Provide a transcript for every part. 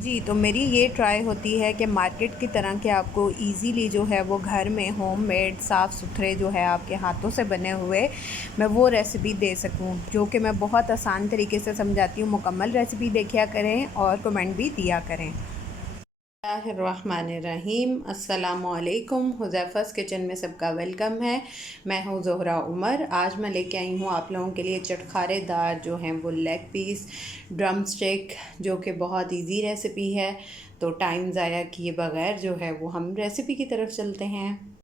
जी, तो मेरी ये ट्राई होती है कि मार्केट की तरह के आपको इजीली जो है वो घर में होममेड साफ़ सुथरे जो है आपके हाथों से बने हुए मैं वो रेसिपी दे सकूं, जो कि मैं बहुत आसान तरीके से समझाती हूँ। मुकम्मल रेसिपी देखिया करें और कमेंट भी दिया करें। बिस्मिल्लाहिर्रहमानिर्रहीम। अस्सलामुअलैकुम। हुज़ैफ़ा's किचन में सबका वेलकम है। मैं हूँ ज़ोहरा उमर। आज मैं लेके आई हूँ आप लोगों के लिए चटखारेदार जो हैं वो लेग पीस ड्रम स्टिक, जो कि बहुत इजी रेसिपी है। तो टाइम ज़ाया किए बगैर जो है वो हम रेसिपी की तरफ चलते हैं।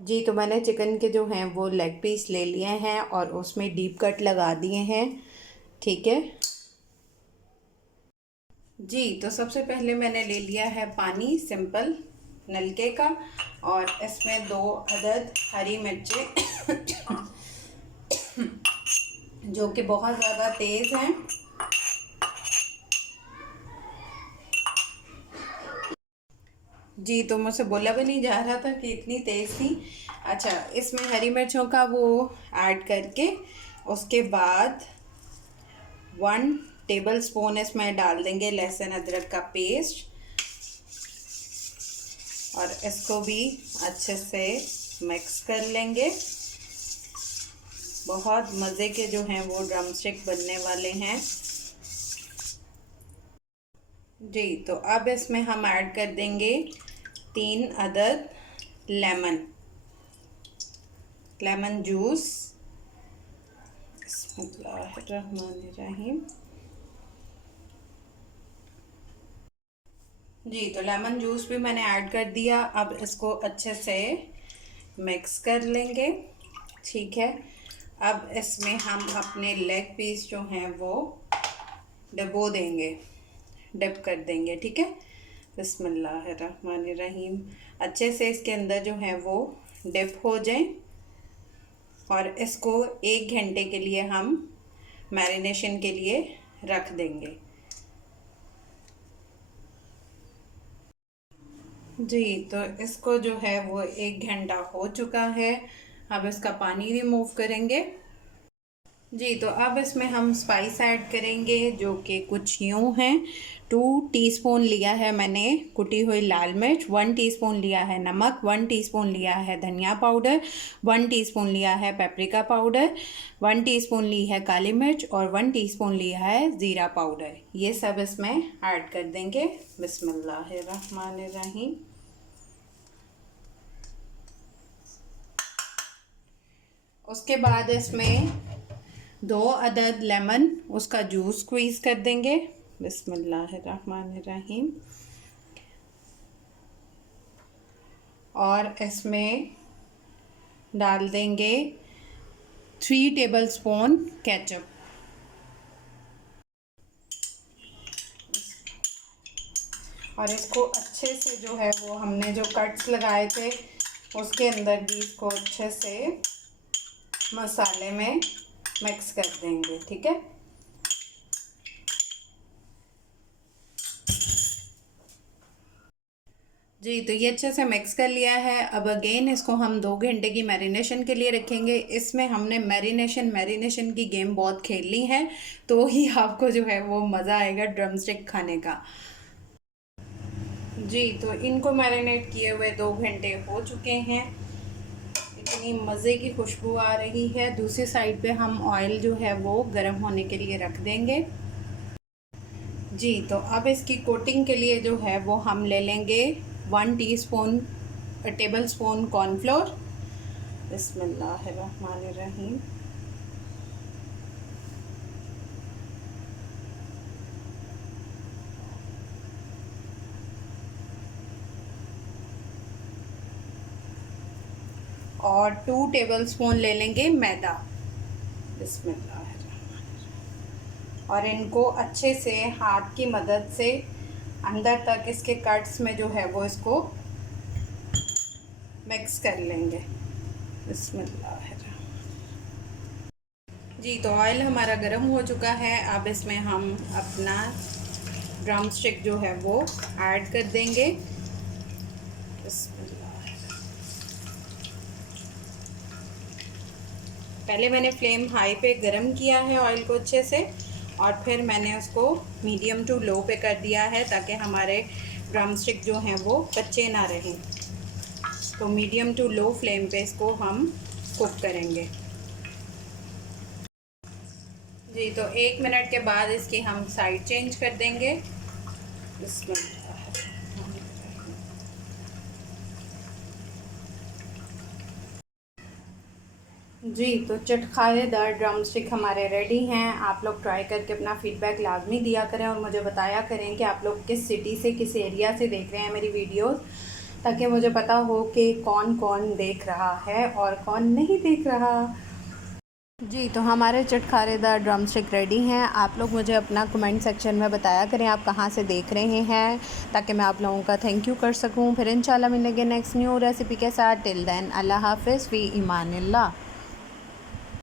जी, तो मैंने चिकन के जो हैं वो लेग पीस ले लिए हैं और उसमें डीप कट लगा दिए हैं। ठीक है जी, तो सबसे पहले मैंने ले लिया है पानी सिंपल नलके का, और इसमें 2 अदद हरी मिर्चें जो कि बहुत ज़्यादा तेज़ हैं। जी, तो मुझसे बोला भी नहीं जा रहा था कि इतनी तेज़ थी। अच्छा, इसमें हरी मिर्चों का वो ऐड करके उसके बाद 1 टेबल स्पून इसमें डाल देंगे लहसुन अदरक का पेस्ट, और इसको भी अच्छे से मिक्स कर लेंगे। बहुत मज़े के जो हैं वो ड्रम स्टिक बनने वाले हैं। जी, तो अब इसमें हम ऐड कर देंगे 3 अदद लेमन जूस। बिस्मिल्लाहिर्रहमानिर्रहीम। जी, तो लेमन जूस भी मैंने ऐड कर दिया। अब इसको अच्छे से मिक्स कर लेंगे। ठीक है, अब इसमें हम अपने लेग पीस जो हैं वो डबो देंगे, डिप कर देंगे। ठीक है, बिस्मिल्लाहिर्रहमानिर्रहीम। अच्छे से इसके अंदर जो है वो डिप हो जाए, और इसको 1 घंटे के लिए हम मैरिनेशन के लिए रख देंगे। जी, तो इसको जो है वो 1 घंटा हो चुका है। अब इसका पानी रिमूव करेंगे। जी, तो अब इसमें हम स्पाइस ऐड करेंगे, जो कि कुछ यूँ हैं। 2 टीस्पून लिया है मैंने कुटी हुई लाल मिर्च, 1 टीस्पून लिया है नमक, 1 टीस्पून लिया है धनिया पाउडर, 1 टीस्पून लिया है पेपरिका पाउडर, 1 टीस्पून ली है काली मिर्च, और 1 टीस्पून लिया है ज़ीरा पाउडर। ये सब इसमें ऐड कर देंगे। बिस्मिल्लाहिर्रहमानिर्रहीम। उसके बाद इसमें 2 अदद लेमन, उसका जूस स्क्वीज़ कर देंगे। बिस्मिल्लाहिर्रहमानिर्रहीम। और इसमें डाल देंगे 3 टेबलस्पून केचप। और इसको अच्छे से जो है वो हमने जो कट्स लगाए थे उसके अंदर भी इसको अच्छे से मसाले में मिक्स कर देंगे। ठीक है, जी, तो ये अच्छे से मिक्स कर लिया है। अब अगेन इसको हम 2 घंटे की मैरिनेशन के लिए रखेंगे। इसमें हमने मैरिनेशन की गेम बहुत खेल ली है, तो ही आपको जो है वो मज़ा आएगा ड्रम स्टिक खाने का। जी, तो इनको मैरिनेट किए हुए 2 घंटे हो चुके हैं। इतनी मज़े की खुशबू आ रही है। दूसरी साइड पे हम ऑयल जो है वो गर्म होने के लिए रख देंगे। जी, तो अब इसकी कोटिंग के लिए जो है वो हम ले लेंगे 1 टेबल स्पून कॉर्नफ्लोर। बिस्मिल्लाहिर्रहमानिर्रहीम। और 2 टेबल स्पून ले लेंगे मैदा। बिस्मिल्लाहिर्रहमानिर्रहीम। और इनको अच्छे से हाथ की मदद से अंदर तक इसके कट्स में जो है वो इसको मिक्स कर लेंगे। बिस्मिल्लाहिर्रहमानिर्रहीम। जी, तो ऑयल हमारा गर्म हो चुका है। अब इसमें हम अपना ड्रम स्टिक जो है वो ऐड कर देंगे। पहले मैंने फ्लेम हाई पे गरम किया है ऑयल को अच्छे से, और फिर मैंने उसको मीडियम टू लो पे कर दिया है ताकि हमारे ड्रम स्टिक जो हैं वो कच्चे ना रहें। तो मीडियम टू लो फ्लेम पे इसको हम कुक करेंगे। जी, तो 1 मिनट के बाद इसकी हम साइड चेंज कर देंगे। इसमें जी, तो चटखारेदार ड्रम स्टिक हमारे रेडी हैं। आप लोग ट्राई करके अपना फ़ीडबैक लाजमी दिया करें और मुझे बताया करें कि आप लोग किस सिटी से, किस एरिया से देख रहे हैं मेरी वीडियोस, ताकि मुझे पता हो कि कौन कौन देख रहा है और कौन नहीं देख रहा। जी, तो हमारे चटखारेदार ड्रम स्टिक रेडी हैं। आप लोग मुझे अपना कमेंट सेक्शन में बताया करें आप कहाँ से देख रहे हैं, ताकि मैं आप लोगों का थैंक यू कर सकूँ। फिर इंशाल्लाह मिलेंगे नेक्स्ट न्यू रेसिपी के साथ। टिल देन अल्लाह हाफ़िज़ फ़ी ईमानिल्लाह।